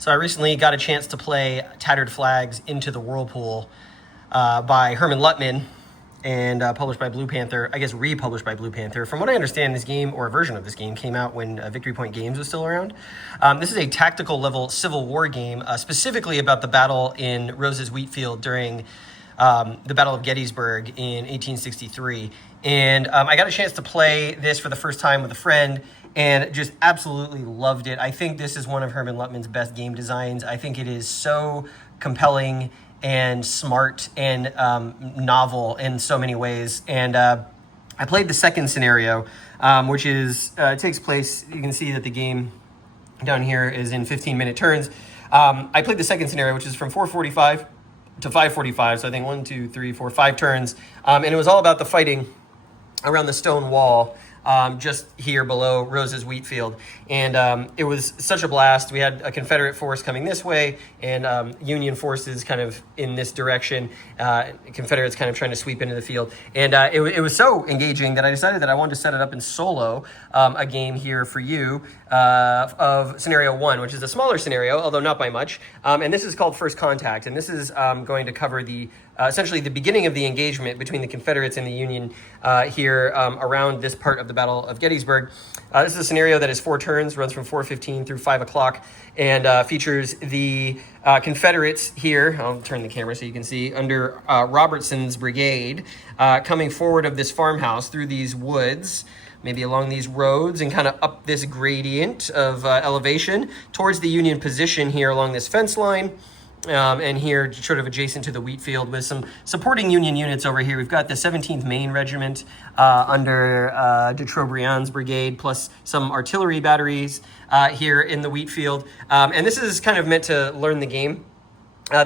So I recently got a chance to play Tattered Flags into the Whirlpool by Herman Luttman and published by Blue Panther, I guess republished by Blue Panther. From what I understand, this game, or a version of this game, came out when Victory Point Games was still around. This is a tactical level Civil War game, specifically about the battle in Rose's wheat field during the Battle of Gettysburg in 1863. And I got a chance to play this for the first time with a friend and just absolutely loved it. I think this is one of Herman Luttman's best game designs. I think it is so compelling and smart and novel in so many ways. And I played the second scenario, which is takes place, you can see that the game down here is in 15-minute turns. I played the second scenario, which is from 4:45 to 5:45, so I think 1, 2, 3, 4, 5 turns. And it was all about the fighting around the stone wall just here below Rose's wheat field. And it was such a blast. We had a Confederate force coming this way and Union forces kind of in this direction. Confederates kind of trying to sweep into the field. And it was so engaging that I decided that I wanted to set it up in solo, a game here for you of scenario 1, which is a smaller scenario, although not by much. And this is called First Contact. And this is going to cover the essentially the beginning of the engagement between the Confederates and the Union here around this part of the Battle of Gettysburg. This is a scenario that is 4 turns, runs from 4:15 through 5 o'clock, and features the Confederates here. I'll turn the camera so you can see, under Robertson's brigade, coming forward of this farmhouse through these woods, maybe along these roads, and kind of up this gradient of elevation towards the Union position here along this fence line. And here, sort of adjacent to the wheat field, with some supporting Union units over here. We've got the 17th Maine Regiment under de Trobriand's brigade, plus some artillery batteries here in the wheat field. And this is kind of meant to learn the game.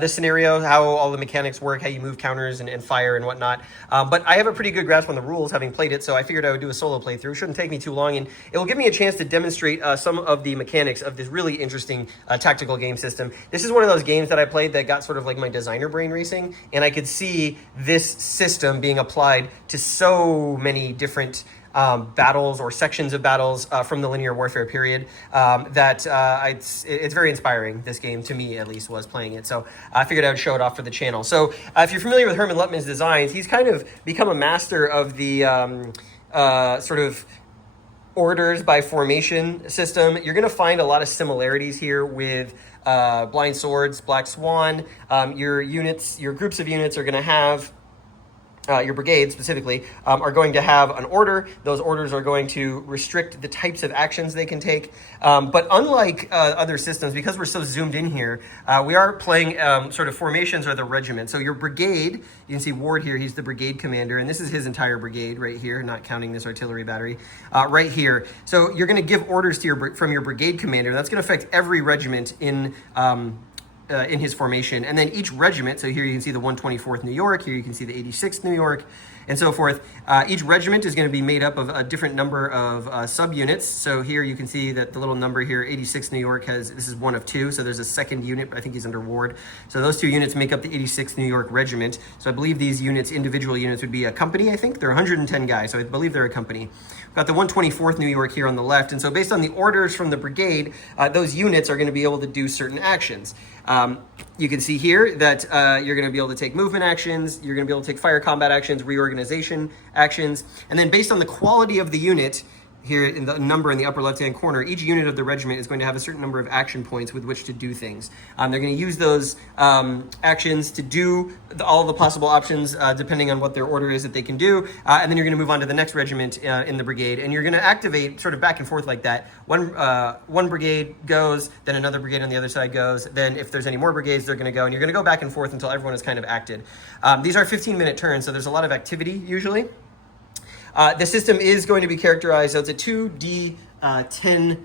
This scenario, how all the mechanics work, how you move counters and fire and whatnot. But I have a pretty good grasp on the rules, having played it, so I figured I would do a solo playthrough. It shouldn't take me too long, and it will give me a chance to demonstrate some of the mechanics of this really interesting tactical game system. This is one of those games that I played that got sort of like my designer brain racing, and I could see this system being applied to so many different battles or sections of battles from the linear warfare period that it's very inspiring. This game, to me at least, was playing it. So I figured I would show it off for the channel. So if you're familiar with Herman Luttman's designs, he's kind of become a master of the sort of orders by formation system. You're going to find a lot of similarities here with Blind Swords, Black Swan. Your units, your groups of units are going to have your brigade specifically, are going to have an order. Those orders are going to restrict the types of actions they can take. But unlike other systems, because we're so zoomed in here, we are playing sort of formations or the regiment. So your brigade, you can see Ward here, he's the brigade commander, and this is his entire brigade right here, not counting this artillery battery, right here. So you're going to give orders to from your brigade commander. That's going to affect every regiment in his formation, and then each regiment, so here you can see the 124th New York, here you can see the 86th New York, and so forth. Each regiment is going to be made up of a different number of subunits. So here you can see that the little number here, 86th New York, this is one of 2, so there's a second unit, I think he's under Ward. So those 2 units make up the 86th New York Regiment. So I believe these units, individual units, would be a company, I think. They're 110 guys, so I believe they're a company. We've got the 124th New York here on the left, and so based on the orders from the brigade, those units are going to be able to do certain actions. You can see here that you're going to be able to take movement actions, you're going to be able to take fire combat actions, reorganization actions, and then based on the quality of the unit, here in the number in the upper left-hand corner, each unit of the regiment is going to have a certain number of action points with which to do things. They're going to use those actions to do all the possible options depending on what their order is that they can do, and then you're going to move on to the next regiment in the brigade, and you're going to activate sort of back and forth like that. One brigade goes, then another brigade on the other side goes, then if there's any more brigades, they're going to go, and you're going to go back and forth until everyone is kind of acted. These are 15-minute turns, so there's a lot of activity usually. The system is going to be characterized, so it's a 2D10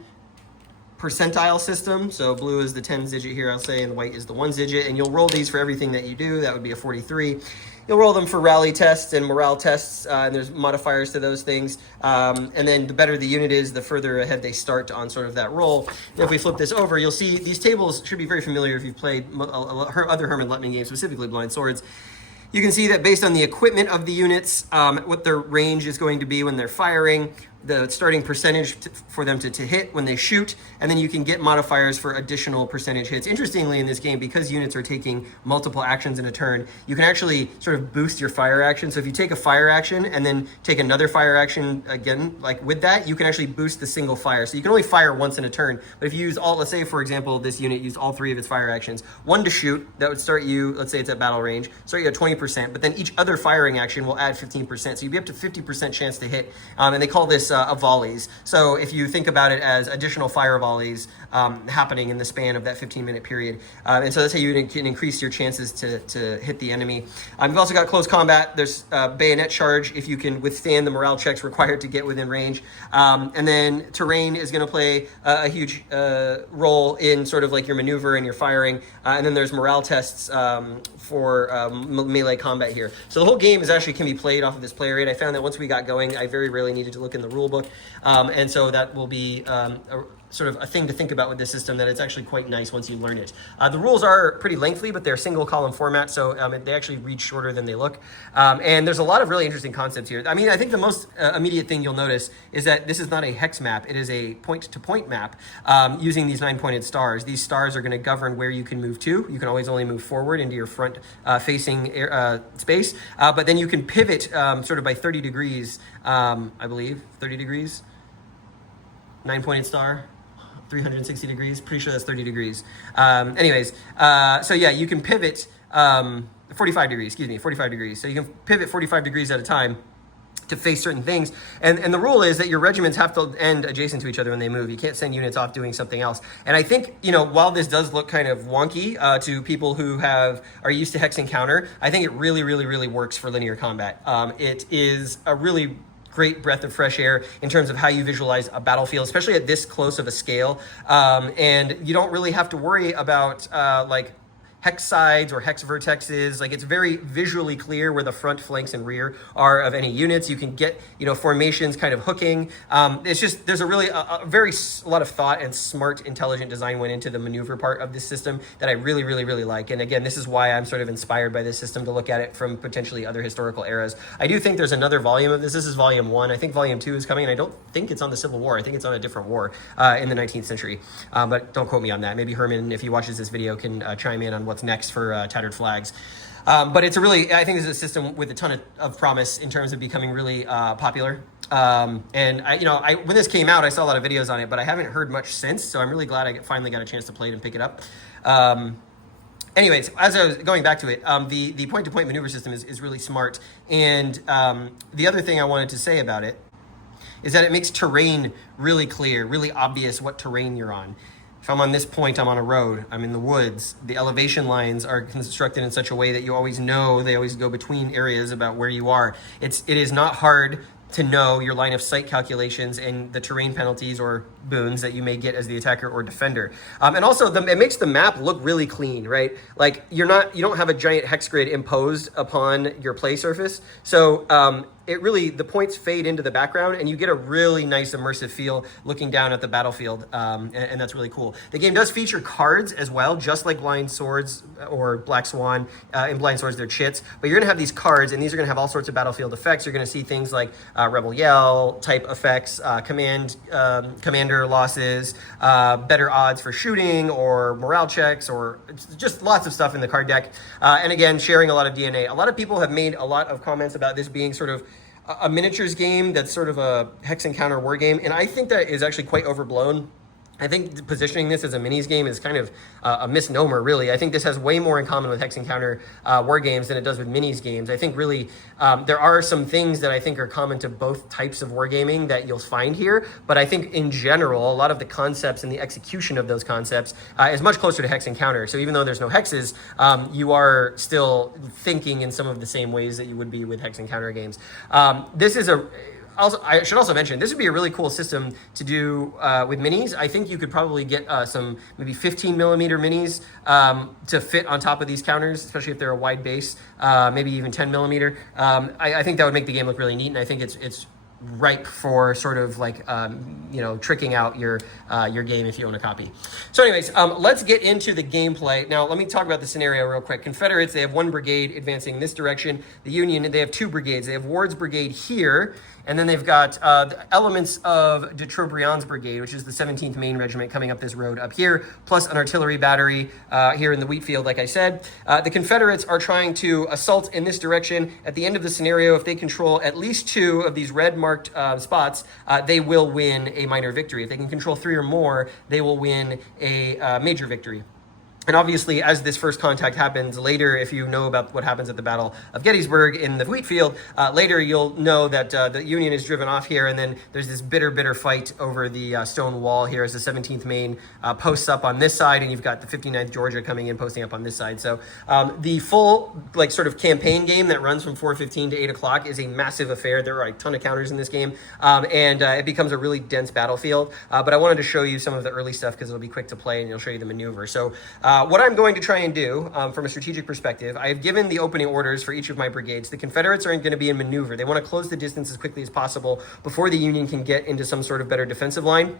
percentile system. So blue is the 10s digit here, I'll say, and white is the 1s digit. And you'll roll these for everything that you do. That would be a 43. You'll roll them for rally tests and morale tests, and there's modifiers to those things. And then the better the unit is, the further ahead they start on sort of that roll. And if we flip this over, you'll see these tables should be very familiar if you've played other Herman Luttman games, specifically Blind Swords. You can see that based on the equipment of the units, what their range is going to be when they're firing, the starting percentage for them to hit when they shoot, and then you can get modifiers for additional percentage hits. Interestingly, in this game, because units are taking multiple actions in a turn, you can actually sort of boost your fire action. So if you take a fire action and then take another fire action again, like with that, you can actually boost the single fire. So you can only fire once in a turn, but if you use all, let's say for example, this unit used all 3 of its fire actions, 1 to shoot, that would start you, let's say it's at battle range, start you at 20%, but then each other firing action will add 15%. So you'd be up to 50% chance to hit, and they call this volleys. So if you think about it as additional fire volleys happening in the span of that 15-minute period, and so that's how you can increase your chances to hit the enemy. You've also got close combat. There's bayonet charge if you can withstand the morale checks required to get within range, and then terrain is going to play a huge role in sort of like your maneuver and your firing, and then there's morale tests for melee combat here. So the whole game is actually can be played off of this play rate. I found that once we got going, I very rarely needed to look in the rule book, and so that will be sort of a thing to think about with this system, that it's actually quite nice once you learn it. The rules are pretty lengthy, but they're single column format, so they actually read shorter than they look. And there's a lot of really interesting concepts here. I mean, I think the most immediate thing you'll notice is that this is not a hex map. It is a point-to-point map using these 9-pointed stars. These stars are going to govern where you can move to. You can always only move forward into your front facing space, but then you can pivot sort of by 30 degrees, I believe, 30 degrees, 9-pointed star. 360 degrees, pretty sure that's 30 degrees. Anyways, so yeah, you can pivot 45 degrees, 45 degrees. So you can pivot 45 degrees at a time to face certain things. And the rule is that your regiments have to end adjacent to each other when they move. You can't send units off doing something else. And I think, you know, while this does look kind of wonky to people who are used to hex and counter, I think it really, really, really works for linear combat. It is a really great breath of fresh air in terms of how you visualize a battlefield, especially at this close of a scale. And you don't really have to worry about like hex sides or hex vertexes. Like, it's very visually clear where the front, flanks, and rear are of any units. You can get, you know, formations kind of hooking. It's just, there's a lot of thought and smart, intelligent design went into the maneuver part of this system that I really, really, really like. And again, this is why I'm sort of inspired by this system to look at it from potentially other historical eras. I do think there's another volume of this. This is volume 1. I think volume 2 is coming, and I don't think it's on the Civil War. I think it's on a different war in the 19th century. But don't quote me on that. Maybe Herman, if he watches this video, can chime in on what's next for Tattered Flags. But it's I think this is a system with a ton of promise in terms of becoming really popular. And when this came out, I saw a lot of videos on it, but I haven't heard much since, so I'm really glad I finally got a chance to play it and pick it up. Anyways, as I was going back to it, the point-to-point maneuver system is really smart. And the other thing I wanted to say about it is that it makes terrain really clear, really obvious what terrain you're on. If I'm on this point, I'm on a road, I'm in the woods. The elevation lines are constructed in such a way that you always know, they always go between areas about where you are. It is not hard to know your line of sight calculations and the terrain penalties or boons that you may get as the attacker or defender. And also it makes the map look really clean, right? Like, you don't have a giant hex grid imposed upon your play surface. So the points fade into the background, and you get a really nice immersive feel looking down at the battlefield, and that's really cool. The game does feature cards as well, just like Blind Swords or Black Swan. In Blind Swords, they're chits, but you're gonna have these cards, and these are gonna have all sorts of battlefield effects. You're gonna see things like Rebel Yell type effects, commander losses, better odds for shooting, or morale checks, or just lots of stuff in the card deck. And again, sharing a lot of DNA. A lot of people have made a lot of comments about this being sort of a miniatures game that's sort of a hex and counter war game, and I think that is actually quite overblown. I think positioning this as a minis game is kind of a misnomer, really. I think this has way more in common with hex and counter war games than it does with minis games. I think really there are some things that I think are common to both types of wargaming that you'll find here, but I think in general, a lot of the concepts and the execution of those concepts is much closer to hex and counter. So even though there's no hexes, you are still thinking in some of the same ways that you would be with hex and counter games. I should also mention, this would be a really cool system to do with minis. I think you could probably get some maybe 15 millimeter minis to fit on top of these counters, especially if they're a wide base, maybe even 10 millimeter. I think that would make the game look really neat, and I think it's ripe for sort of like tricking out your game if you own a copy. So anyways, let's get into the gameplay. Now let me talk about the scenario real quick. Confederates, they have 1 brigade advancing this direction. The Union, they have 2 brigades. They have Ward's brigade here, And then they've got the elements of de Trobriand's brigade, which is the 17th Maine Regiment coming up this road up here, plus an artillery battery here in the wheat field, like I said. The Confederates are trying to assault in this direction. At the end of the scenario, if they control at least 2 of these red marked spots, they will win a minor victory. If they can control 3 or more, they will win a major victory. And obviously, as this first contact happens later, if you know about what happens at the Battle of Gettysburg in the wheat field, later you'll know that the Union is driven off here, and then there's this bitter fight over the stone wall here as the 17th Maine posts up on this side, and you've got the 59th Georgia coming in, posting up on this side. So the full sort of campaign game that runs from 4:15 to 8 o'clock is a massive affair. There are a ton of counters in this game, and it becomes a really dense battlefield. But I wanted to show you some of the early stuff because it'll be quick to play, and it'll show you the maneuver. So what I'm going to try and do from a strategic perspective, I have given the opening orders for each of my brigades. The Confederates are going to be in maneuver. They want to close the distance as quickly as possible before the Union can get into some sort of better defensive line.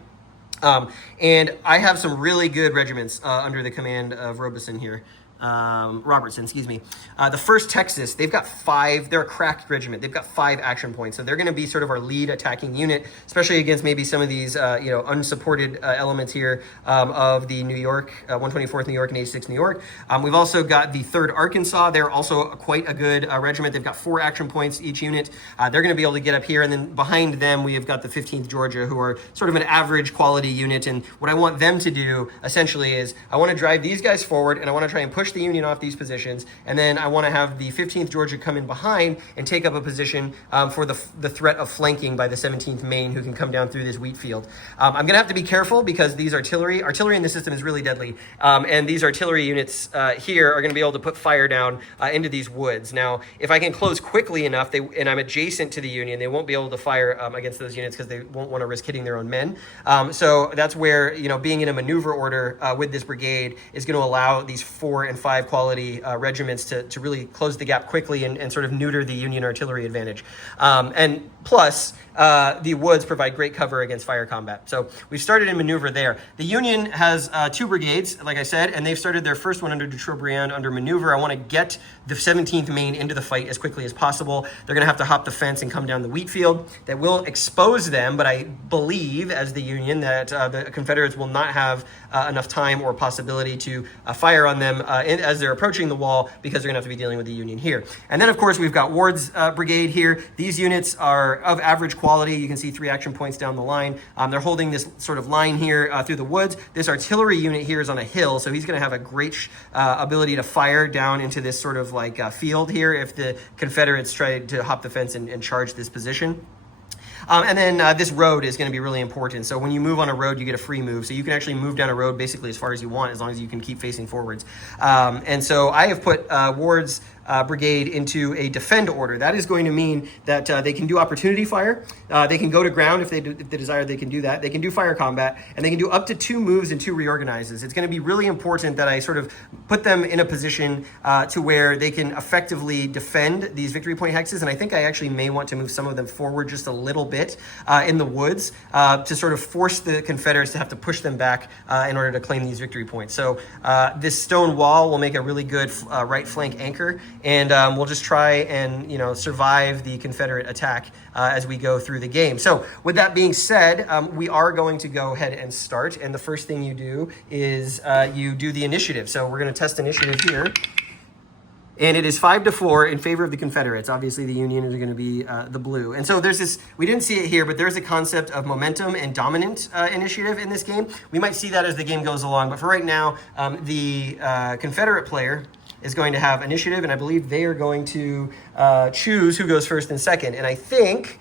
And I have some really good regiments under the command of Robertson here. Robertson, excuse me. The 1st Texas, they've got 5, they're a cracked regiment. They've got 5 action points. So they're going to be sort of our lead attacking unit, especially against maybe some of these, unsupported elements here of the New York, 124th New York and 86th New York. We've also got the 3rd Arkansas. They're also quite a good regiment. They've got 4 action points each unit. They're going to be able to get up here. And then behind them, we have got the 15th Georgia, who are sort of an average quality unit. And what I want them to do, essentially, is I want to drive these guys forward, and I want to try and push the Union off these positions, and then I want to have the 15th Georgia come in behind and take up a position for the threat of flanking by the 17th Maine, who can come down through this wheat field. I'm going to have to be careful because these artillery in the system is really deadly, and these artillery units here are going to be able to put fire down into these woods. Now, if I can close quickly enough, and I'm adjacent to the Union, they won't be able to fire against those units because they won't want to risk hitting their own men. So that's where, being in a maneuver order with this brigade is going to allow these 4 and 5 quality regiments to really close the gap quickly and sort of neuter the Union artillery advantage. And plus, the woods provide great cover against fire combat. So we've started in maneuver there. The Union has 2 brigades, like I said, and they've started their first one under de Trobriand under maneuver. I want to get the 17th Maine into the fight as quickly as possible. They're going to have to hop the fence and come down the wheat field. That will expose them, but I believe, as the Union, that the Confederates will not have enough time or possibility to fire on them as they're approaching the wall, because they're going to have to be dealing with the Union here. And then, of course, we've got Ward's brigade here. These units are of average quality. You can see 3 action points down the line. They're holding this sort of line here through the woods. This artillery unit here is on a hill, so he's going to have a great ability to fire down into this sort of like field here if the Confederates try to hop the fence and charge this position. And then this road is going to be really important. So when you move on a road, you get a free move. So you can actually move down a road basically as far as you want, as long as you can keep facing forwards. And so I have put Ward's brigade into a defend order. That is going to mean that they can do opportunity fire. They can go to ground if they desire. They can do that. They can do fire combat, and they can do up to 2 moves and 2 reorganizes. It's going to be really important that I sort of put them in a position to where they can effectively defend these victory point hexes. And I think I actually may want to move some of them forward just a little bit in the woods to sort of force the Confederates to have to push them back in order to claim these victory points. So this stone wall will make a really good right flank anchor, and we'll just try and survive the Confederate attack as we go through the game. So with that being said, we are going to go ahead and start, and the first thing you do is you do the initiative. So we're going to test initiative here. And it is 5-4 in favor of the Confederates. Obviously, the Union is going to be the blue. And so there's this, we didn't see it here, but there's a concept of momentum and dominant initiative in this game. We might see that as the game goes along. But for right now, the Confederate player is going to have initiative, and I believe they are going to choose who goes first and second. And I think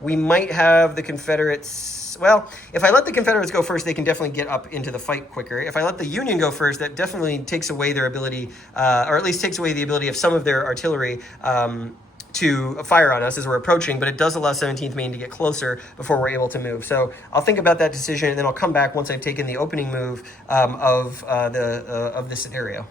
we might have the Confederates. Well, if I let the Confederates go first, they can definitely get up into the fight quicker. If I let the Union go first, that definitely takes away their ability, or at least takes away the ability of some of their artillery to fire on us as we're approaching, but it does allow 17th Maine to get closer before we're able to move. So I'll think about that decision, and then I'll come back once I've taken the opening move of this scenario.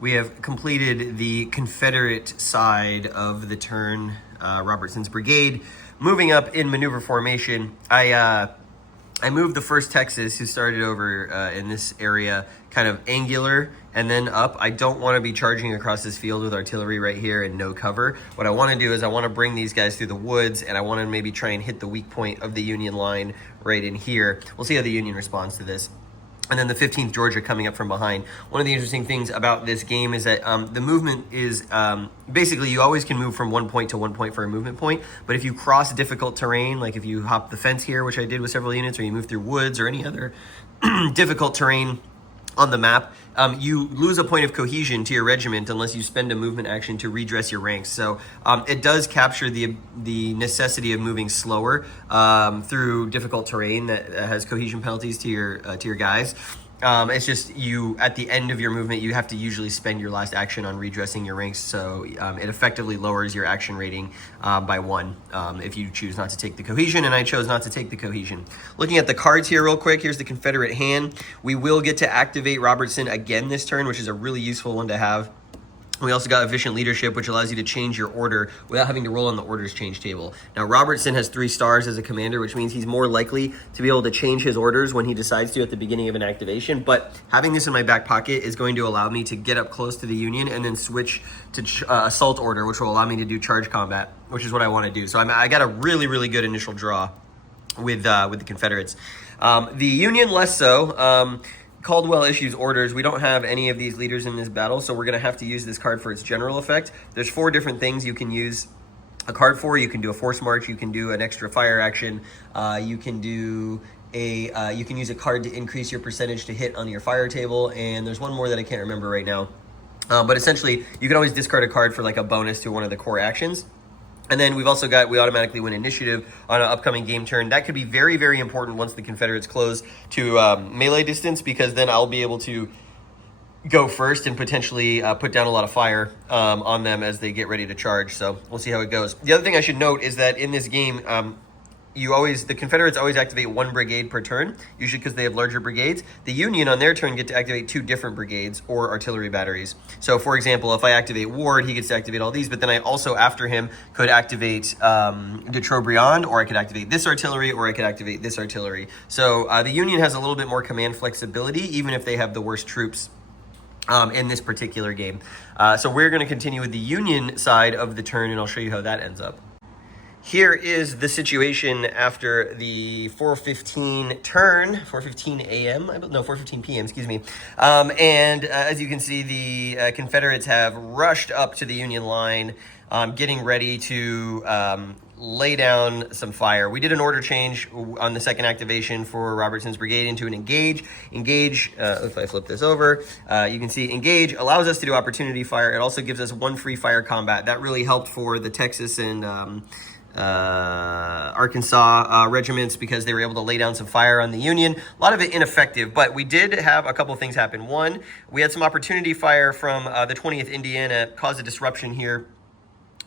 We have completed the Confederate side of the turn, Robertson's brigade. Moving up in maneuver formation, I I moved the first Texas, who started over in this area, kind of angular and then up. I don't want to be charging across this field with artillery right here and no cover. What I want to do is I want to bring these guys through the woods, and I want to maybe try and hit the weak point of the Union line right in here. We'll see how the Union responds to this. And then the 15th Georgia coming up from behind. One of the interesting things about this game is that the movement is basically you always can move from one point to one point for a movement point. But if you cross difficult terrain, like if you hop the fence here, which I did with several units, or you move through woods or any other difficult terrain on the map, you lose a point of cohesion to your regiment unless you spend a movement action to redress your ranks. So it does capture the necessity of moving slower through difficult terrain that has cohesion penalties to your guys. It's just you, at the end of your movement, you have to usually spend your last action on redressing your ranks, so it effectively lowers your action rating by 1 if you choose not to take the cohesion, and I chose not to take the cohesion. Looking at the cards here real quick, here's the Confederate hand. We will get to activate Robertson again this turn, which is a really useful one to have. We also got Efficient Leadership, which allows you to change your order without having to roll on the orders change table. Now, Robertson has 3 stars as a commander, which means he's more likely to be able to change his orders when he decides to at the beginning of an activation. But having this in my back pocket is going to allow me to get up close to the Union and then switch to Assault Order, which will allow me to do charge combat, which is what I want to do. So I got a really, really good initial draw with the Confederates. The Union less so. Caldwell issues orders. We don't have any of these leaders in this battle, so we're going to have to use this card for its general effect. There's 4 different things you can use a card for. You can do a force march, you can do an extra fire action, you can do you can use a card to increase your percentage to hit on your fire table, and there's one more that I can't remember right now. But essentially, you can always discard a card for like a bonus to one of the core actions. And then we've also got, we automatically win initiative on an upcoming game turn. That could be very, very important once the Confederates close to melee distance, because then I'll be able to go first and potentially put down a lot of fire on them as they get ready to charge. So we'll see how it goes. The other thing I should note is that in this game, the Confederates always activate 1 brigade per turn, usually because they have larger brigades. The Union on their turn get to activate 2 different brigades or artillery batteries. So for example, if I activate Ward, he gets to activate all these, but then I also, after him, could activate de Trobriand, or I could activate this artillery, or I could activate this artillery. So the Union has a little bit more command flexibility, even if they have the worst troops in this particular game. So we're going to continue with the Union side of the turn, and I'll show you how that ends up. Here is the situation after the 4:15 turn, 4:15 a.m., no, 4:15 p.m., excuse me. And as you can see, the Confederates have rushed up to the Union line, getting ready to lay down some fire. We did an order change on the second activation for Robertson's brigade into an engage. Engage, if I flip this over, you can see engage allows us to do opportunity fire. It also gives us 1 free fire combat. That really helped for the Texas and Arkansas regiments, because they were able to lay down some fire on the Union. A lot of it ineffective, but we did have a couple things happen. One, we had some opportunity fire from the 20th Indiana, caused a disruption here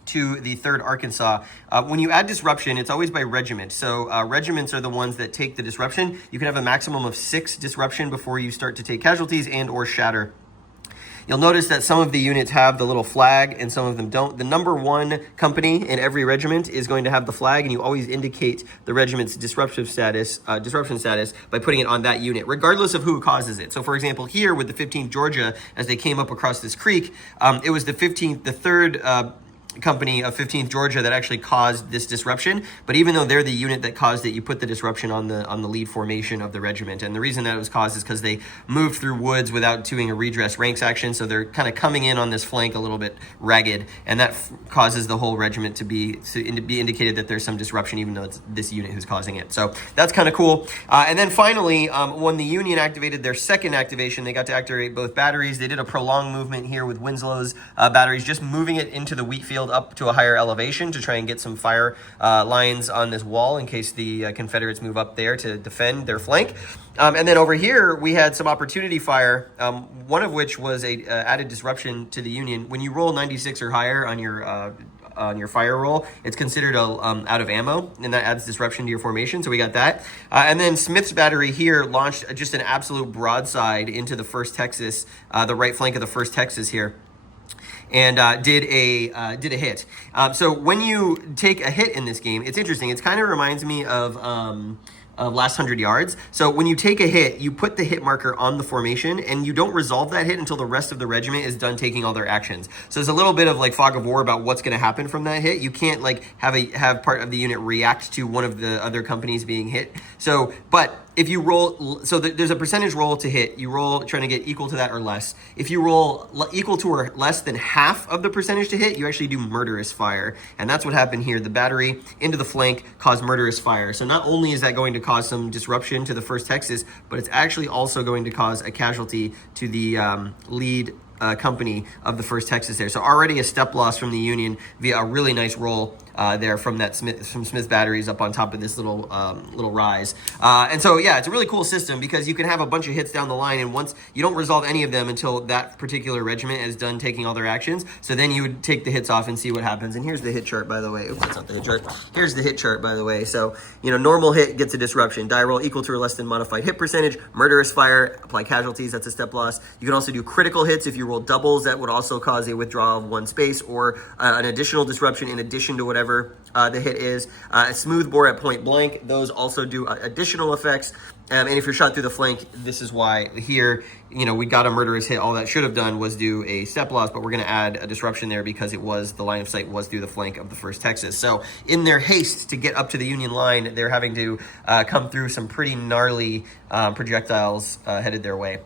to the 3rd Arkansas. When you add disruption, it's always by regiment. So regiments are the ones that take the disruption. You can have a maximum of 6 disruption before you start to take casualties and or shatter. You'll notice that some of the units have the little flag and some of them don't. The number 1 company in every regiment is going to have the flag, and you always indicate the regiment's disruption status by putting it on that unit, regardless of who causes it. So for example, here with the 15th Georgia, as they came up across this creek, it was the 3rd company of 15th Georgia that actually caused this disruption. But even though they're the unit that caused it, you put the disruption on the lead formation of the regiment. And the reason that it was caused is because they moved through woods without doing a redress ranks action, so they're kind of coming in on this flank a little bit ragged, and that causes the whole regiment to be indicated that there's some disruption, even though it's this unit who's causing it. So that's kind of cool. And then finally, when the Union activated their second activation, they got to activate both batteries. They did a prolonged movement here with Winslow's batteries, just moving it into the wheat field up to a higher elevation to try and get some fire lines on this wall in case the Confederates move up there to defend their flank. And then over here, we had some opportunity fire, one of which was a added disruption to the Union. When you roll 96 or higher on your fire roll, it's considered out of ammo, and that adds disruption to your formation, so we got that. And then Smith's battery here launched just an absolute broadside into the 1st Texas, the right flank of the 1st Texas here, and did a hit. So when you take a hit in this game, it's interesting. It kind of reminds me of last 100 yards. So when you take a hit, you put the hit marker on the formation, and you don't resolve that hit until the rest of the regiment is done taking all their actions. So there's a little bit of like fog of war about what's going to happen from that hit. You can't like have part of the unit react to one of the other companies being hit. So, but if you roll, so there's a percentage roll to hit. You roll trying to get equal to that or less. If you roll equal to or less than half of the percentage to hit, you actually do murderous fire. And that's what happened here. The battery into the flank caused murderous fire. So not only is that going to cause some disruption to the 1st Texas, but it's actually also going to cause a casualty to the lead company of the 1st Texas there. So already a step loss from the Union via a really nice roll there from Smith's batteries up on top of this little rise. And so, yeah, it's a really cool system because you can have a bunch of hits down the line, and once you don't resolve any of them until that particular regiment is done taking all their actions. So then you would take the hits off and see what happens. And here's the hit chart, by the way. Oops, that's not the hit chart. Here's the hit chart, by the way. So, normal hit gets a disruption. Die roll equal to or less than modified hit percentage. Murderous fire, apply casualties. That's a step loss. You can also do critical hits if you roll doubles. That would also cause a withdrawal of 1 space or an additional disruption in addition to whatever the hit is. A smooth bore at point blank, those also do additional effects. And if you're shot through the flank, this is why here, we got a murderous hit. All that should have done was do a step loss, but we're going to add a disruption there because the line of sight was through the flank of the 1st Texas. So in their haste to get up to the Union line, they're having to come through some pretty gnarly projectiles headed their way.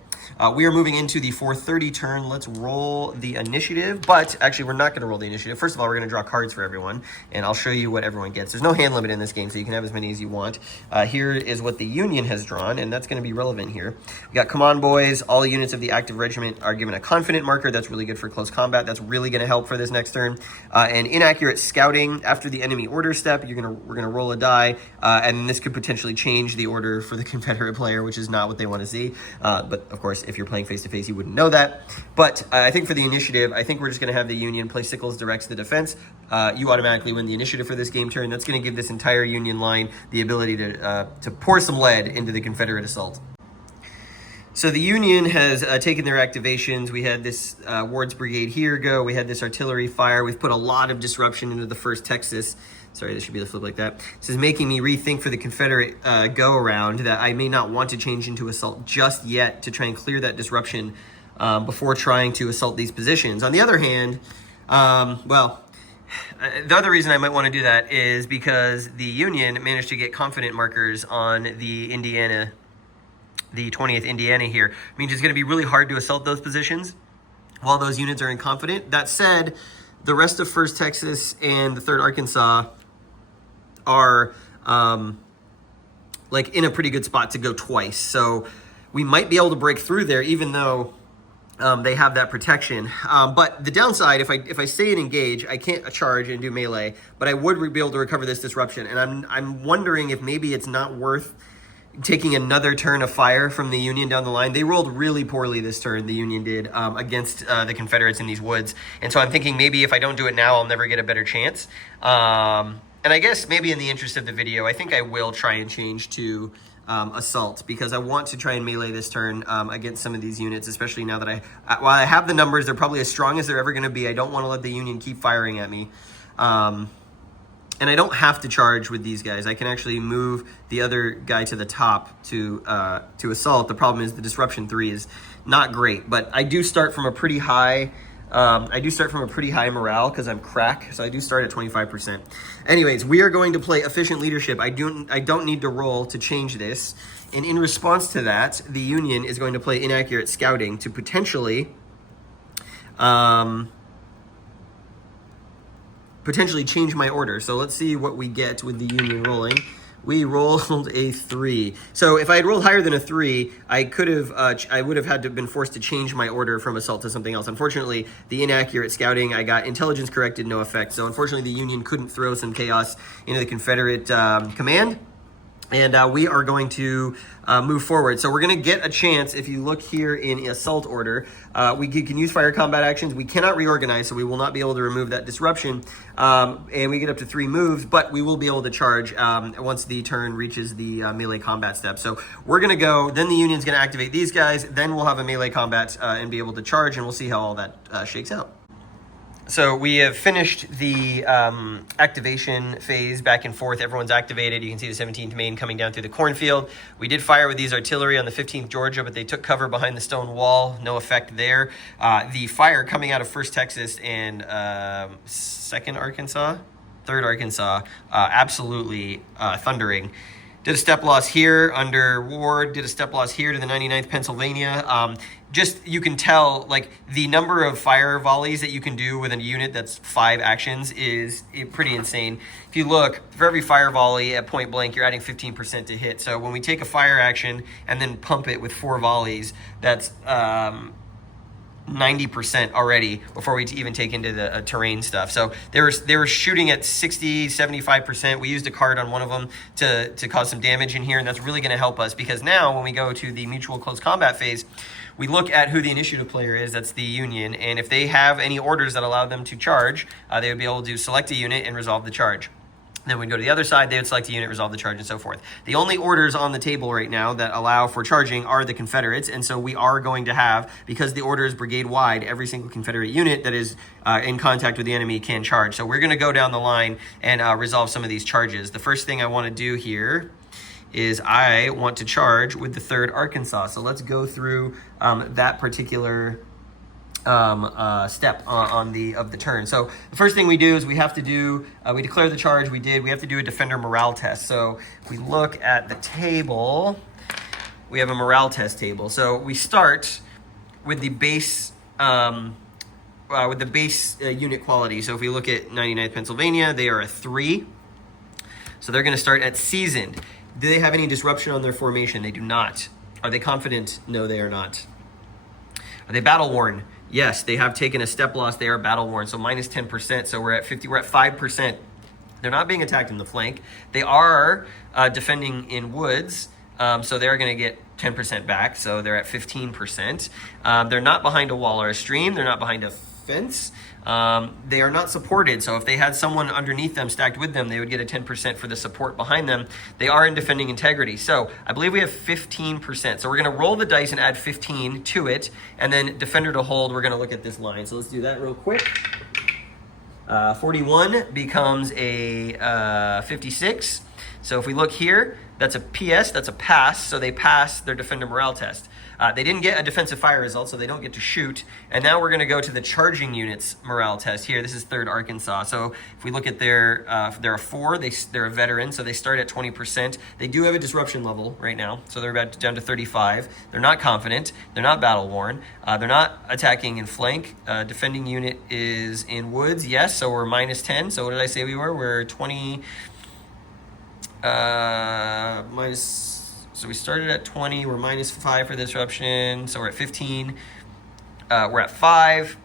We are moving into the 4:30 turn. Let's roll the initiative, but actually we're not going to roll the initiative. First of all, we're going to draw cards for everyone, and I'll show you what everyone gets. There's no hand limit in this game, so you can have as many as you want. Here is what the Union has drawn, and that's going to be relevant here. We got come on, boys. All units of the active regiment are given a confident marker. That's really good for close combat. That's really going to help for this next turn. And inaccurate scouting after the enemy order step. We're going to roll a die, and this could potentially change the order for the Confederate player, which is not what they want to see. But of course, if you're playing face-to-face, you wouldn't know that. But I think for the initiative, I think we're just going to have the Union play Sickles directs the defense. You automatically win the initiative for this game turn. That's going to give this entire Union line the ability to pour some lead into the Confederate assault. So the Union has taken their activations. We had this Ward's Brigade here go. We had this artillery fire. We've put a lot of disruption into the 1st Texas. Sorry, this should be the flip like that. This is making me rethink for the Confederate go-around that I may not want to change into assault just yet to try and clear that disruption before trying to assault these positions. On the other hand, the other reason I might want to do that is because the Union managed to get confident markers on the 20th Indiana here. It means it's going to be really hard to assault those positions while those units are in confident. That said, the rest of 1st Texas and the 3rd Arkansas are in a pretty good spot to go twice. So we might be able to break through there even though they have that protection. But the downside, if I stay and engage, I can't charge and do melee, but I would be able to recover this disruption. And I'm wondering if maybe it's not worth taking another turn of fire from the Union down the line. They rolled really poorly this turn, the Union did, against the Confederates in these woods. And so I'm thinking maybe if I don't do it now, I'll never get a better chance. And I guess maybe in the interest of the video, I think I will try and change to assault because I want to try and melee this turn against some of these units, especially now that while I have the numbers, they're probably as strong as they're ever going to be. I don't want to let the Union keep firing at me. And I don't have to charge with these guys. I can actually move the other guy to the top to assault. The problem is the disruption 3 is not great, but I do start from a pretty high. Morale because I'm crack, so I do start at 25%. Anyways, we are going to play efficient leadership. I don't need to roll to change this, and in response to that, the Union is going to play inaccurate scouting to potentially change my order. So let's see what we get with the Union rolling. We rolled a 3. So if I had rolled higher than a 3, I would have had to have been forced to change my order from assault to something else. Unfortunately, the inaccurate scouting, I got intelligence corrected, no effect. So unfortunately, the Union couldn't throw some chaos into the Confederate command. And we are going to move forward. So we're going to get a chance, if you look here in assault order, we can use fire combat actions. We cannot reorganize, so we will not be able to remove that disruption. And we get up to 3 moves, but we will be able to charge once the turn reaches the melee combat step. So we're going to go, then the Union's going to activate these guys, then we'll have a melee combat and be able to charge, and we'll see how all that shakes out. So we have finished the activation phase back and forth. Everyone's activated. You can see the 17th Maine coming down through the cornfield. We did fire with these artillery on the 15th Georgia, but they took cover behind the stone wall. No effect there. The fire coming out of 1st Texas and 2nd Arkansas, 3rd Arkansas, absolutely thundering. Did a step loss here under Ward, did a step loss here to the 99th Pennsylvania. Just, you can tell, like, the number of fire volleys that you can do with a unit that's 5 actions is pretty insane. If you look, for every fire volley at point blank, you're adding 15% to hit. So when we take a fire action and then pump it with 4 volleys, that's 90% already before we even take into the terrain stuff. So they were shooting at 60, 75%. We used a card on one of them to cause some damage in here, and that's really going to help us, because now when we go to the mutual close combat phase, we look at who the initiative player is. That's the Union, and if they have any orders that allow them to charge, they would be able to select a unit and resolve the charge. Then we'd go to the other side, they would select a unit, resolve the charge, and so forth. The only orders on the table right now that allow for charging are the Confederates, and so we are going to have, because the order is brigade-wide, every single Confederate unit that is in contact with the enemy can charge. So we're going to go down the line and resolve some of these charges. The first thing I want to do here is I want to charge with the 3rd Arkansas. So let's go through that particular step of the turn. So the first thing we do is we have to do, we declare the charge, we have to do a defender morale test. So if we look at the table, we have a morale test table. So we start with the base, unit quality. So if we look at 99th Pennsylvania, they are a 3. So they're going to start at seasoned. Do they have any disruption on their formation? They do not. Are they confident? No, they are not. Are they battle worn? Yes, they have taken a step loss. They are battle worn, so minus 10%. So we're at 50. We're at 5%. They're not being attacked in the flank. They are defending in woods, so they're going to get 10% back. So they're at 15%. They're not behind a wall or a stream. They're not behind a fence. They are not supported, so if they had someone underneath them stacked with them, they would get a 10% for the support behind them. They are in defending integrity, so I believe we have 15%. So we're going to roll the dice and add 15 to it, and then defender to hold, we're going to look at this line. So let's do that real quick. 41 becomes a 56. So if we look here, that's a PS, that's a pass, so they pass their defender morale test. They didn't get a defensive fire result, so they don't get to shoot. And now we're going to go to the charging units morale test here. This is 3rd Arkansas. So if we look at they're a 4, they're a veteran, so they start at 20%. They do have a disruption level right now, so they're about down to 35. They're not confident. They're not battle worn. They're not attacking in flank. Defending unit is in woods, yes, so we're minus 10. So what did I say we were? We're 20 minus. So we started at 20, we're minus 5 for disruption, so we're at 15. We're at 5,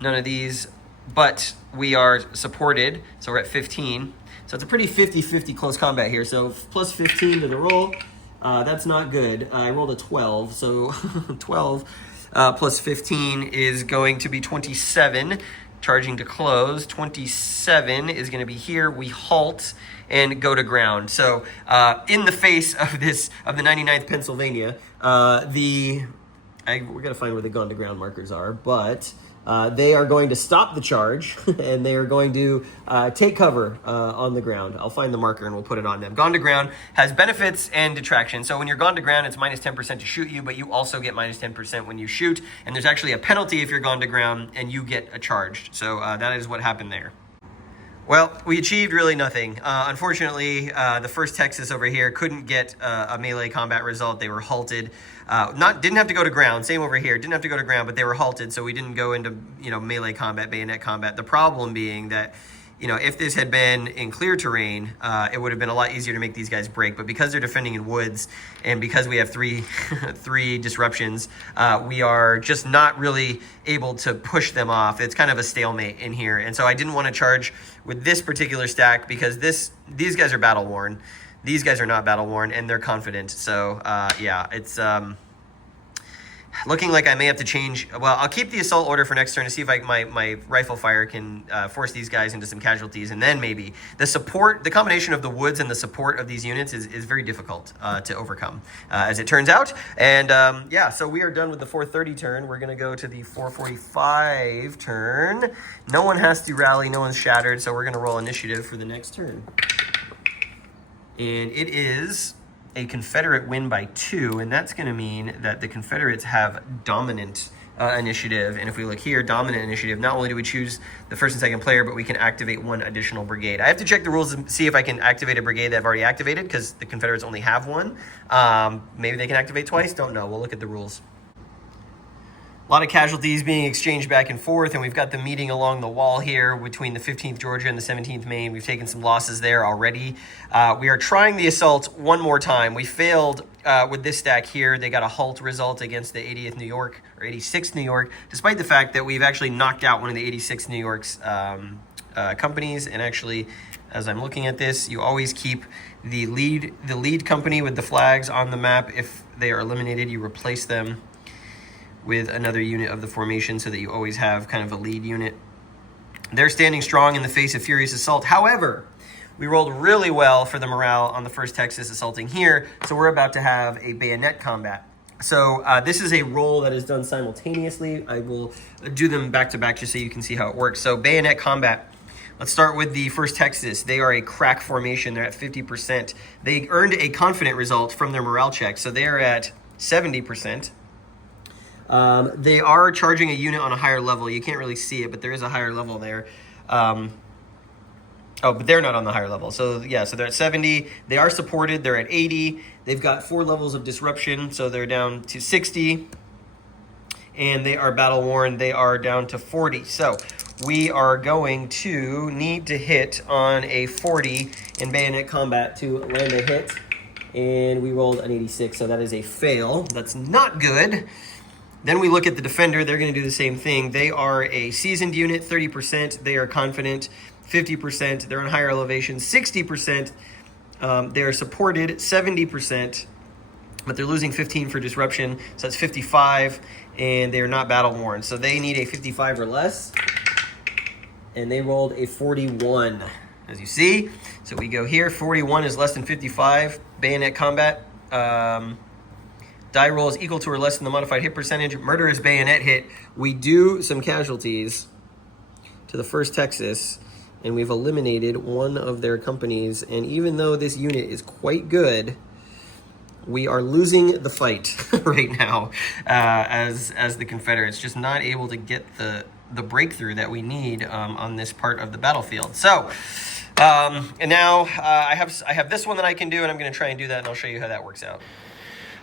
none of these, but we are supported, so we're at 15. So it's a pretty 50-50 close combat here, so plus 15 to the roll, that's not good. I rolled a 12, so 12 plus 15 is going to be 27. Charging to close, 27 is going to be here. We halt and go to ground. So in the face of this, of the 99th Pennsylvania, we got to find where the gone to ground markers are, but they are going to stop the charge and they are going to take cover on the ground. I'll find the marker and we'll put it on them. Gone to ground has benefits and detraction. So when you're gone to ground, it's minus 10% to shoot you, but you also get minus 10% when you shoot. And there's actually a penalty if you're gone to ground and you get a charged. So that is what happened there. Well, we achieved really nothing. Unfortunately, the 1st Texas over here couldn't get a melee combat result. They were halted. Didn't have to go to ground. Same over here. Didn't have to go to ground, but they were halted, so we didn't go into melee combat, bayonet combat. The problem being that if this had been in clear terrain, it would have been a lot easier to make these guys break. But because they're defending in woods, and because we have three disruptions, we are just not really able to push them off. It's kind of a stalemate in here. And so I didn't want to charge with this particular stack because these guys are battle worn. These guys are not battle worn, and they're confident. So yeah, Looking like I may have to change. Well, I'll keep the assault order for next turn to see if my rifle fire can force these guys into some casualties, and then maybe the combination of the woods and the support of these units is very difficult to overcome, as it turns out. And yeah, so we are done with the 430 turn. We're gonna go to the 445 turn. No one has to rally, no one's shattered, so we're gonna roll initiative for the next turn. And it is a Confederate win by 2, and that's going to mean that the Confederates have dominant initiative. And if we look here, dominant initiative, not only do we choose the first and second player, but we can activate 1 additional brigade. I have to check the rules and see if I can activate a brigade that I've already activated, because the Confederates only have 1. Maybe they can activate twice, don't know. We'll look at the rules. A lot of casualties being exchanged back and forth, and we've got the meeting along the wall here between the 15th Georgia and the 17th Maine. We've taken some losses there already. We are trying the assault one more time. We failed with this stack here. They got a halt result against the 80th New York, or 86th New York, despite the fact that we've actually knocked out one of the 86th New York's companies. And actually, as I'm looking at this, you always keep the lead company with the flags on the map. If they are eliminated, you replace them with another unit of the formation so that you always have kind of a lead unit. They're standing strong in the face of furious assault. However, we rolled really well for the morale on the 1st Texas assaulting here, so we're about to have a bayonet combat. So this is a roll that is done simultaneously. I will do them back to back just so you can see how it works. So bayonet combat. Let's start with the 1st Texas. They are a crack formation. They're at 50%. They earned a confident result from their morale check, so they are at 70%. They are charging a unit on a higher level. You can't really see it, but there is a higher level there. But they're not on the higher level. So yeah, so they're at 70. They are supported. They're at 80. They've got 4 levels of disruption, so they're down to 60. And they are battle worn. They are down to 40. So we are going to need to hit on a 40 in bayonet combat to land a hit. And we rolled an 86, so that is a fail. That's not good. Then we look at the defender. They're going to do the same thing. They are a seasoned unit, 30%. They are confident, 50%. They're on higher elevation, 60%. They are supported, 70%. But they're losing 15 for disruption, so that's 55. And they are not battle worn. So they need a 55 or less. And they rolled a 41, as you see. So we go here. 41 is less than 55. Bayonet combat. Die roll is equal to or less than the modified hit percentage. Murderous bayonet hit. We do some casualties to the 1st Texas, and we've eliminated one of their companies. And even though this unit is quite good, we are losing the fight right now as the Confederates, just not able to get the breakthrough that we need on this part of the battlefield. So, and now I have this one that I can do, and I'm going to try and do that, and I'll show you how that works out.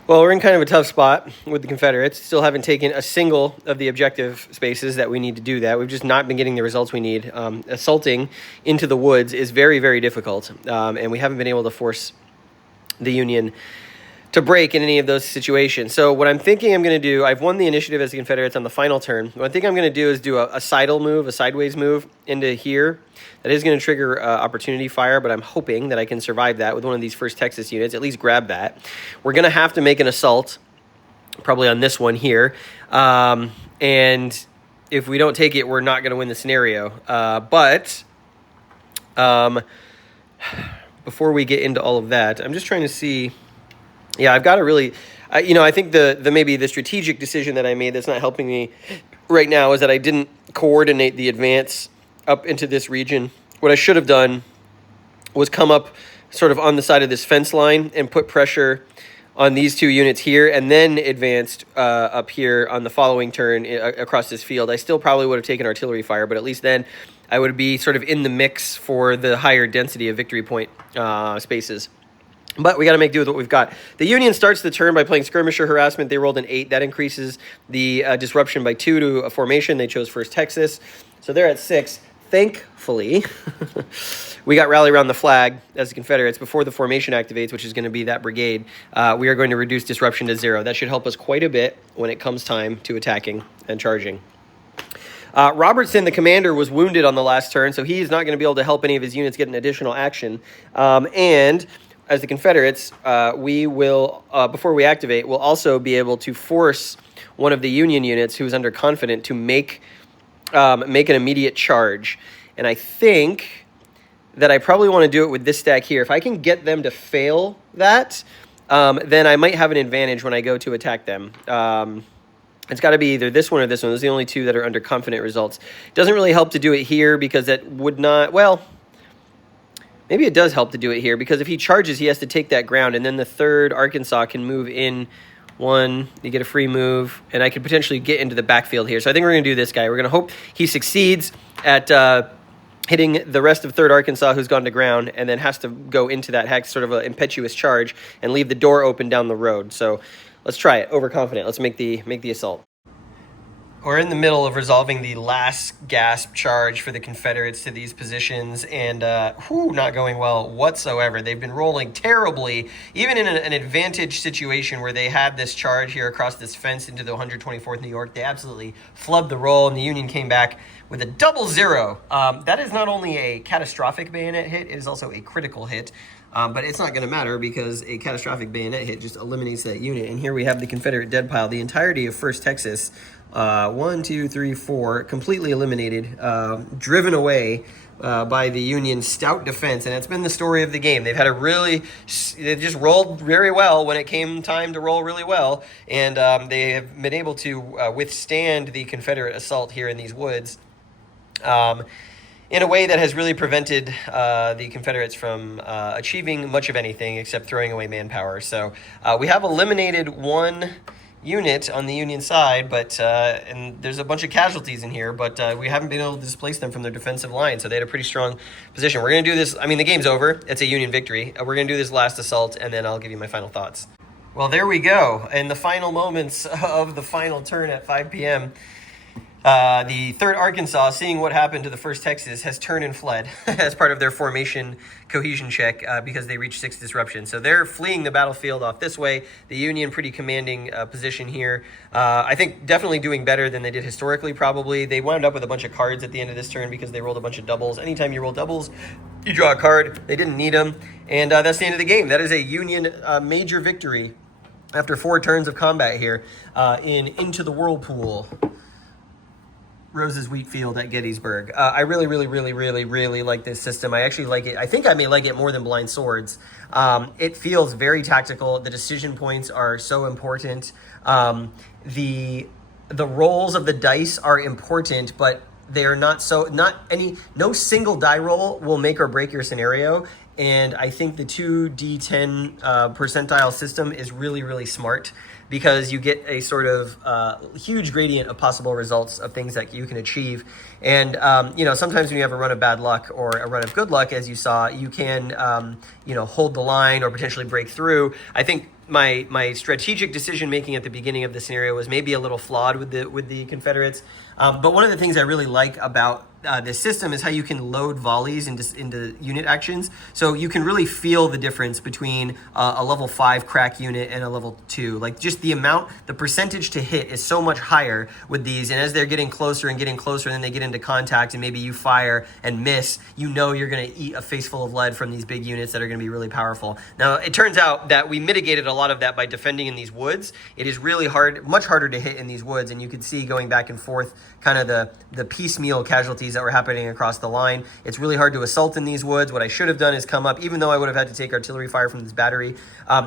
Well, we're in kind of a tough spot with the Confederates. Still haven't taken a single of the objective spaces that we need to do that. We've just not been getting the results we need. Assaulting into the woods is very, very difficult, and we haven't been able to force the Union to break in any of those situations. So what I'm thinking I'm going to do, I've won the initiative as the Confederates on the final turn. What I think I'm going to do is do a sidle move, a sideways move into here. That is going to trigger opportunity fire, but I'm hoping that I can survive that with one of these 1st Texas units, at least grab that. We're going to have to make an assault, probably on this one here. And if we don't take it, we're not going to win the scenario. But before we get into all of that, I'm just trying to see. Yeah, I've got to really, I think the maybe the strategic decision that I made that's not helping me right now is that I didn't coordinate the advance up into this region. What I should have done was come up sort of on the side of this fence line and put pressure on these 2 units here, and then advanced up here on the following turn across this field. I still probably would have taken artillery fire, but at least then I would be sort of in the mix for the higher density of victory point spaces. But we got to make do with what we've got. The Union starts the turn by playing skirmisher harassment. They rolled an 8. That increases the disruption by 2 to a formation. They chose 1st Texas. So they're at 6. Thankfully, we got rally around the flag as the Confederates before the formation activates, which is going to be that brigade. We are going to reduce disruption to 0. That should help us quite a bit when it comes time to attacking and charging. Robertson, the commander, was wounded on the last turn, so he is not going to be able to help any of his units get an additional action. And as the Confederates, we will, before we activate, we'll also be able to force one of the Union units who's under confident to make an immediate charge. And I think that I probably want to do it with this stack here. If I can get them to fail that, then I might have an advantage when I go to attack them. It's got to be either this one or this one. Those are the only two that are under confident results. It doesn't really help to do it here because that would not, well, maybe it does help to do it here because if he charges, he has to take that ground, and then the 3rd Arkansas can move in one. You get a free move, and I could potentially get into the backfield here. So I think we're going to do this guy. We're going to hope he succeeds at hitting the rest of 3rd Arkansas who's gone to ground and then has to go into that hex, sort of an impetuous charge, and leave the door open down the road. So let's try it. Overconfident. Let's make the assault. We're in the middle of resolving the last gasp charge for the Confederates to these positions, and not going well whatsoever. They've been rolling terribly, even in an advantage situation where they had this charge here across this fence into the 124th New York. They absolutely flubbed the roll, and the Union came back with a 0-0. That is not only a catastrophic bayonet hit, it is also a critical hit. But it's not going to matter because a catastrophic bayonet hit just eliminates that unit. And here we have the Confederate dead pile. The entirety of 1st Texas, 1, 2, 3, 4, completely eliminated, driven away by the Union's stout defense. And that's been the story of the game. They've had they just rolled very well when it came time to roll really well. And they have been able to withstand the Confederate assault here in these woods. In a way that has really prevented the Confederates from achieving much of anything except throwing away manpower. So we have eliminated one unit on the Union side, but and there's a bunch of casualties in here, but we haven't been able to displace them from their defensive line, so they had a pretty strong position. We're going to do this. I mean, the game's over. It's a Union victory. We're going to do this last assault, and then I'll give you my final thoughts. Well, there we go. In the final moments of the final turn at 5 p.m., the 3rd Arkansas, seeing what happened to the 1st Texas, has turned and fled as part of their formation cohesion check because they reached 6 disruption. So they're fleeing the battlefield off this way. The Union, pretty commanding position here. I think definitely doing better than they did historically, probably. They wound up with a bunch of cards at the end of this turn because they rolled a bunch of doubles. Anytime you roll doubles, you draw a card. They didn't need them. And that's the end of the game. That is a Union major victory after 4 turns of combat here in Into the Whirlpool. Rose's wheat field at Gettysburg. I really like this system. I actually like it. I think I may like it more than Blind Swords. It feels very tactical. The decision points are so important. The rolls of the dice are important, but they're not no single die roll will make or break your scenario. And I think the 2d10 percentile system is really smart, because you get a sort of huge gradient of possible results of things that you can achieve. And, sometimes when you have a run of bad luck or a run of good luck, as you saw, you can, hold the line or potentially break through. I think my strategic decision-making at the beginning of the scenario was maybe a little flawed with the Confederates. But one of the things I really like about this system is how you can load volleys into unit actions. So you can really feel the difference between a level 5 crack unit and a level 2. Like, just the percentage to hit is so much higher with these. And as they're getting closer and then they get into contact and maybe you fire and miss, you're going to eat a face full of lead from these big units that are going to be really powerful. Now, it turns out that we mitigated a lot of that by defending in these woods. It is really hard, much harder to hit in these woods. And you could see going back and forth kind of the piecemeal casualties that were happening across the line. It's really hard to assault in these woods. What I should have done is come up, even though I would have had to take artillery fire from this battery.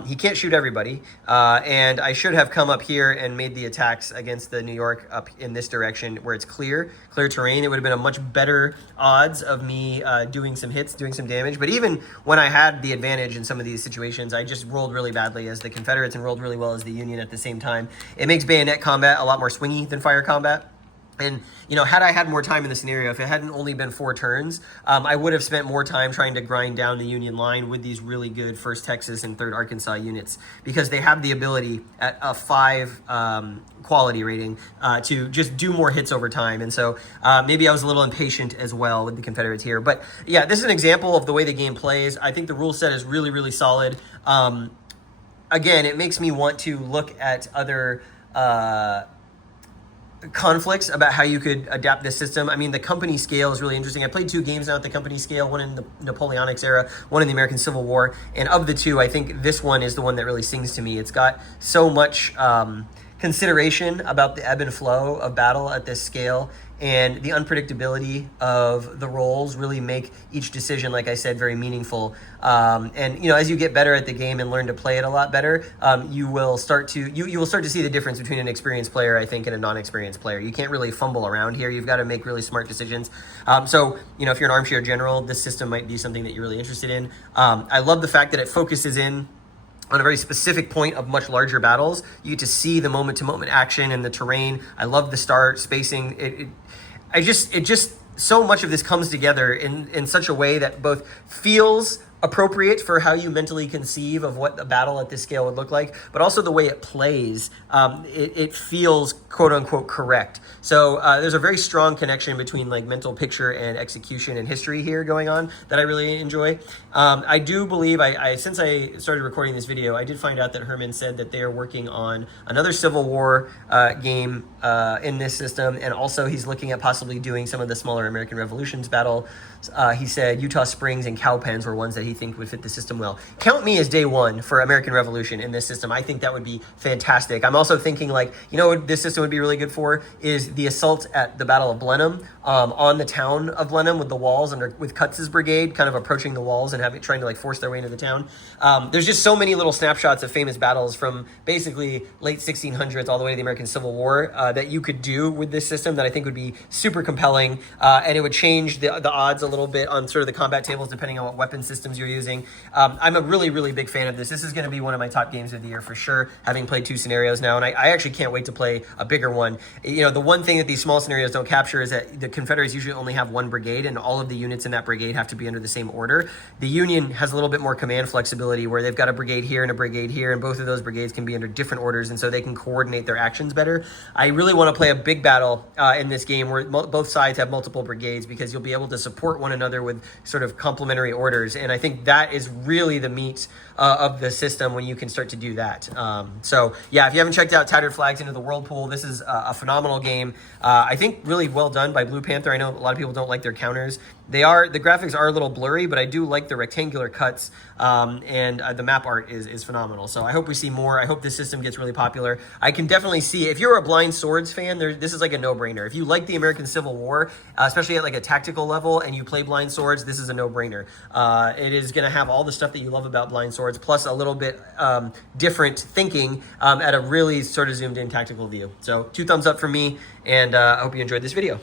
He can't shoot everybody. And I should have come up here and made the attacks against the New York up in this direction where it's clear terrain. It would have been a much better odds of me doing some hits, doing some damage. But even when I had the advantage in some of these situations, I just rolled really badly as the Confederates and rolled really well as the Union at the same time. It makes bayonet combat a lot more swingy than fire combat. And, had I had more time in the scenario, if it hadn't only been 4 turns, I would have spent more time trying to grind down the Union line with these really good 1st Texas and 3rd Arkansas units, because they have the ability at a 5 quality rating to just do more hits over time. And so maybe I was a little impatient as well with the Confederates here. But yeah, this is an example of the way the game plays. I think the rule set is really solid. Again, it makes me want to look at other conflicts about how you could adapt this system. I mean, the company scale is really interesting. I played 2 games now at the company scale, one in the Napoleonics era, one in the American Civil War. And of the 2, I think this one is the one that really sings to me. It's got so much consideration about the ebb and flow of battle at this scale, and the unpredictability of the roles really make each decision, like I said, very meaningful. And as you get better at the game and learn to play it a lot better, you will start to see the difference between an experienced player, I think, and a non-experienced player. You can't really fumble around here. You've got to make really smart decisions. So if you're an armchair general, this system might be something that you're really interested in. I love the fact that it focuses in on a very specific point of much larger battles. You get to see the moment-to-moment action and the terrain. I love the star spacing. It just so much of this comes together in such a way that both feels appropriate for how you mentally conceive of what a battle at this scale would look like, but also the way it plays, it feels quote unquote correct. So there's a very strong connection between like mental picture and execution and history here going on that I really enjoy. I do believe, since I started recording this video, I did find out that Herman said that they are working on another Civil War game in this system, and also he's looking at possibly doing some of the smaller American Revolutions battle. He said Utah Springs and Cowpens were ones that he think would fit the system well. Count me as day one for American Revolution in this system. I think that would be fantastic. I'm also thinking like, what this system would be really good for is the assault at the Battle of Blenheim, on the town of Blenheim with the walls and with Cutz's brigade kind of approaching the walls and trying to like force their way into the town. There's just so many little snapshots of famous battles from basically late 1600s all the way to the American Civil War that you could do with this system that I think would be super compelling, and it would change the odds a little bit on sort of the combat tables depending on what weapon systems you're using. I'm a really, really big fan of this. This is going to be one of my top games of the year for sure, having played 2 scenarios now, and I actually can't wait to play a bigger one. The one thing that these small scenarios don't capture is that the Confederates usually only have 1 brigade, and all of the units in that brigade have to be under the same order. The Union has a little bit more command flexibility where they've got a brigade here and a brigade here, and both of those brigades can be under different orders, and so they can coordinate their actions better. I really want to play a big battle in this game where both sides have multiple brigades, because you'll be able to support one another with sort of complementary orders, and I think that is really the meat of the system when you can start to do that. So yeah, if you haven't checked out Tattered Flags into the Whirlpool, this is a phenomenal game. I think really well done by Blue Panther. I know a lot of people don't like their counters. The graphics are a little blurry, but I do like the rectangular cuts, and the map art is phenomenal. So I hope we see more. I hope this system gets really popular. I can definitely see, if you're a Blind Swords fan, this is like a no-brainer. If you like the American Civil War, especially at like a tactical level, and you play Blind Swords, this is a no-brainer. It is going to have all the stuff that you love about Blind Swords, plus a little bit different thinking at a really sort of zoomed in tactical view. So 2 thumbs up for me, and I hope you enjoyed this video.